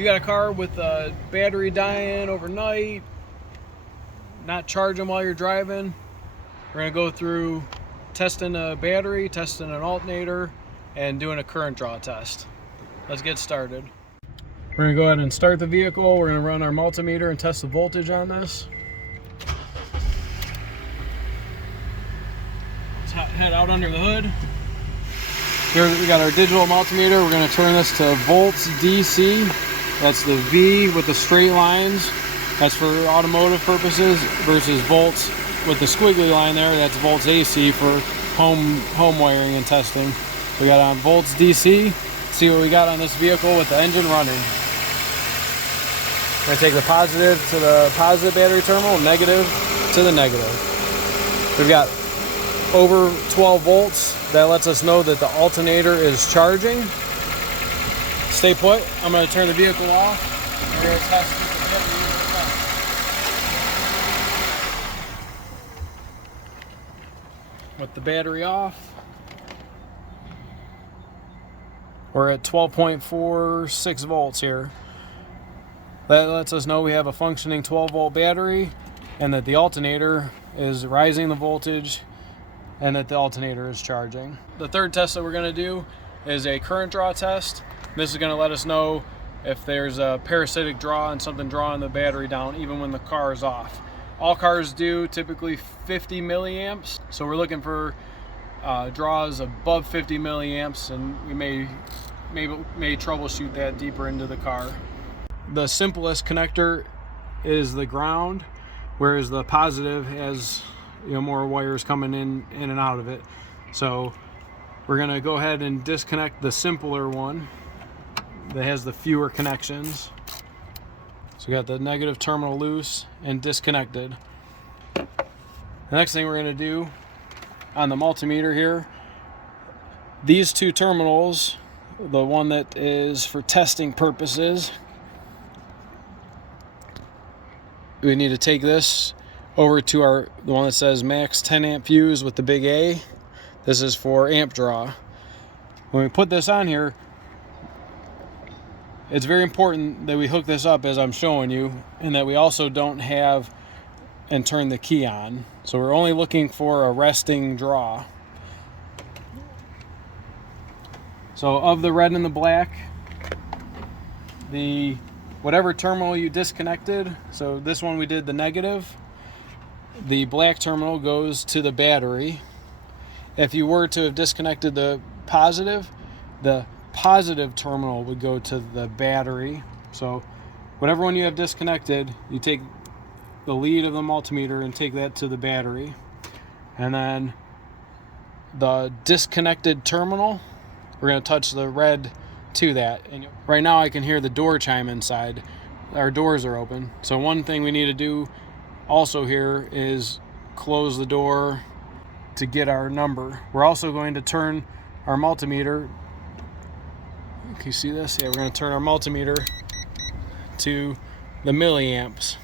you got a car with a battery dying overnight, not charging while you're driving, we're going to go through testing a battery, testing an alternator, and doing a current draw test. Let's get started. We're going to go ahead and start the vehicle. We're going to run our multimeter and test the voltage on this. Let's head out under the hood. Here we got our digital multimeter. We're going to turn this to volts DC. That's the V with the straight lines. That's for automotive purposes, versus volts with the squiggly line there. That's volts AC for home wiring and testing. We got on volts DC. See what we got on this vehicle with the engine running. We're going to take the positive to the positive battery terminal, negative to the negative. We've got over 12 volts. That lets us know that the alternator is charging. Stay put. I'm going to turn the vehicle off. We're going to test with the battery off. We're at 12.46 volts here. That lets us know we have a functioning 12 volt battery and that the alternator is rising the voltage and that the alternator is charging. The third test that we're going to do is a current draw test. This is going to let us know if there's a parasitic draw and something drawing the battery down even when the car is off. All cars do typically 50 milliamps, so we're looking for draws above 50 milliamps, and we may troubleshoot that deeper into the car. The simplest connector is the ground, whereas the positive has more wires coming in and out of it. So we're going to go ahead and disconnect the simpler one that has the fewer connections. So we got the negative terminal loose and disconnected. The next thing we're going to do on the multimeter here, these two terminals, the one that is for testing purposes, we need to take this over to the one that says max 10 amp fuse with the big A. This is for amp draw. When we put this on here, it's very important that we hook this up as I'm showing you, and that we also don't have and turn the key on. So we're only looking for a resting draw. So of the red and the black, whatever terminal you disconnected, so this one we did the negative, the black terminal goes to the battery. If you were to have disconnected the positive terminal would go to the battery. So whatever one you have disconnected, you take the lead of the multimeter and take that to the battery. And then the disconnected terminal, we're going to touch the red to that. And right now I can hear the door chime inside. Our doors are open. So one thing we need to do also here is close the door to get our number. We're also going to turn our multimeter. Can you see this? Yeah, we're going to turn our multimeter to the milliamps.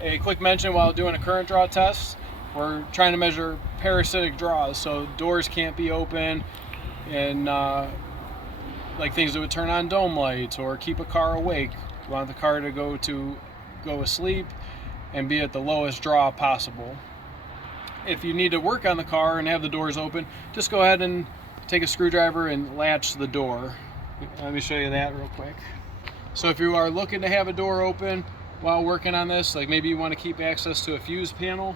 A quick mention while doing a current draw test, we're trying to measure parasitic draws, so doors can't be open, and like things that would turn on dome lights or keep a car awake. We want the car to go asleep and be at the lowest draw possible. If you need to work on the car and have the doors open, just go ahead and take a screwdriver and latch the door. Let me show you that real quick. So if you are looking to have a door open while working on this, like maybe you want to keep access to a fuse panel,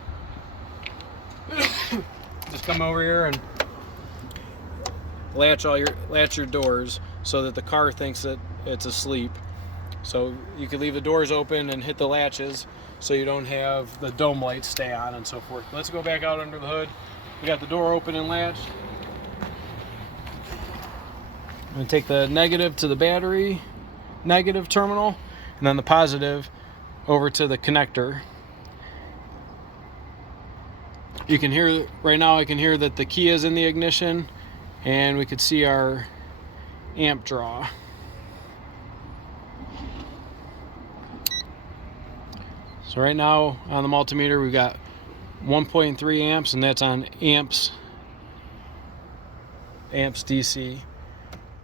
just come over here and latch your doors so that the car thinks that it's asleep. So you can leave the doors open and hit the latches so you don't have the dome lights stay on and so forth. Let's go back out under the hood. We got the door open and latched. I'm going to take the negative to the battery, negative terminal, and then the positive over to the connector. You can hear, right now I can hear that the key is in the ignition, and we could see our amp draw. So right now on the multimeter we've got 1.3 amps, and that's on amps DC.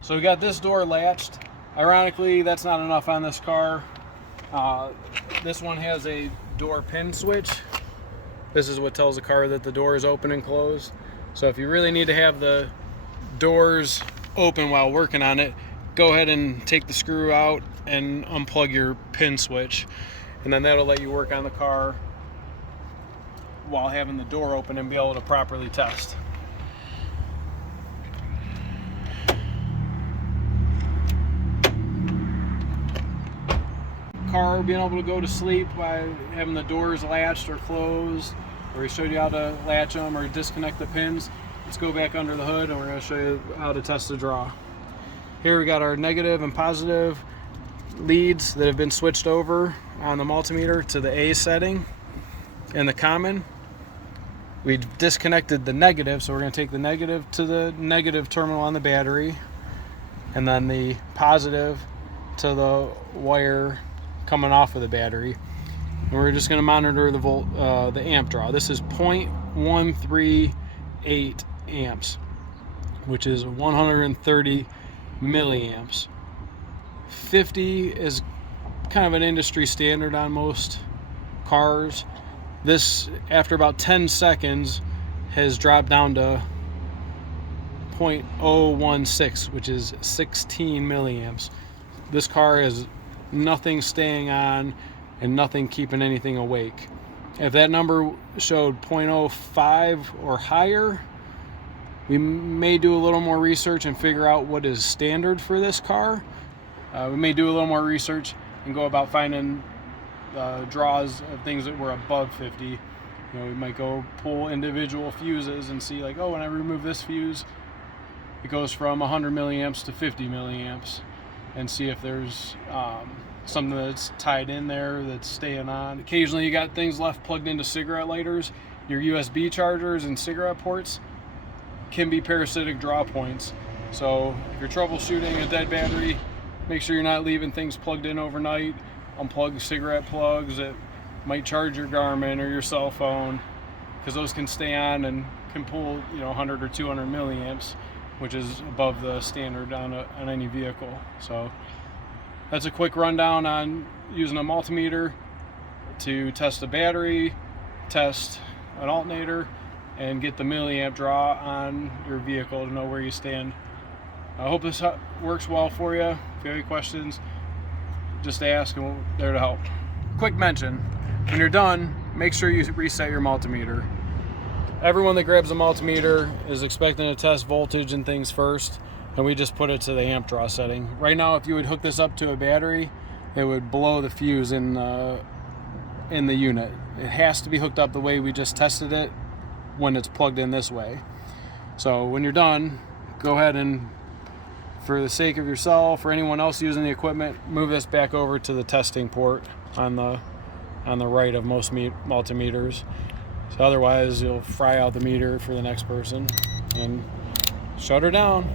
So we got this door latched. Ironically, that's not enough on this car. This one has a door pin switch. This is what tells the car that the door is open and closed. So if you really need to have the doors open while working on it, go ahead and take the screw out and unplug your pin switch, and then that'll let you work on the car while having the door open and be able to properly test. Car being able to go to sleep by having the doors latched or closed, or he showed you how to latch them or disconnect the pins. Let's go back under the hood and we're going to show you how to test the draw. Here we got our negative and positive leads that have been switched over on the multimeter to the A setting and the common. We disconnected the negative, so we're going to take the negative to the negative terminal on the battery, and then the positive to the wire coming off of the battery. And we're just going to monitor the amp draw. This is 0.138 amps, which is 130 milliamps. 50 is kind of an industry standard on most cars. This, after about 10 seconds, has dropped down to 0.016, which is 16 milliamps. This car has nothing staying on and nothing keeping anything awake. If that number showed 0.05 or higher, we may do a little more research and figure out what is standard for this car. We may do a little more research and go about finding draws of things that were above 50. You know, we might go pull individual fuses and see, like, oh, when I remove this fuse, it goes from 100 milliamps to 50 milliamps, and see if there's something that's tied in there that's staying on. Occasionally you got things left plugged into cigarette lighters. Your USB chargers and cigarette ports can be parasitic draw points. So if you're troubleshooting a dead battery, make sure you're not leaving things plugged in overnight. Unplug cigarette plugs that might charge your Garmin or your cell phone, because those can stay on and can pull, 100 or 200 milliamps, which is above the standard on any vehicle. So that's a quick rundown on using a multimeter to test a battery, test an alternator, and get the milliamp draw on your vehicle to know where you stand. I hope this works well for you. If you have any questions, just ask and we're there to help. Quick mention, when you're done, make sure you reset your multimeter. Everyone that grabs a multimeter is expecting to test voltage and things first, and we just put it to the amp draw setting. Right now, if you would hook this up to a battery, it would blow the fuse in the unit. It has to be hooked up the way we just tested it when it's plugged in this way. So when you're done, go ahead and, for the sake of yourself or anyone else using the equipment, move this back over to the testing port on the right of most multimeters. So otherwise you'll fry out the meter for the next person, and shut her down.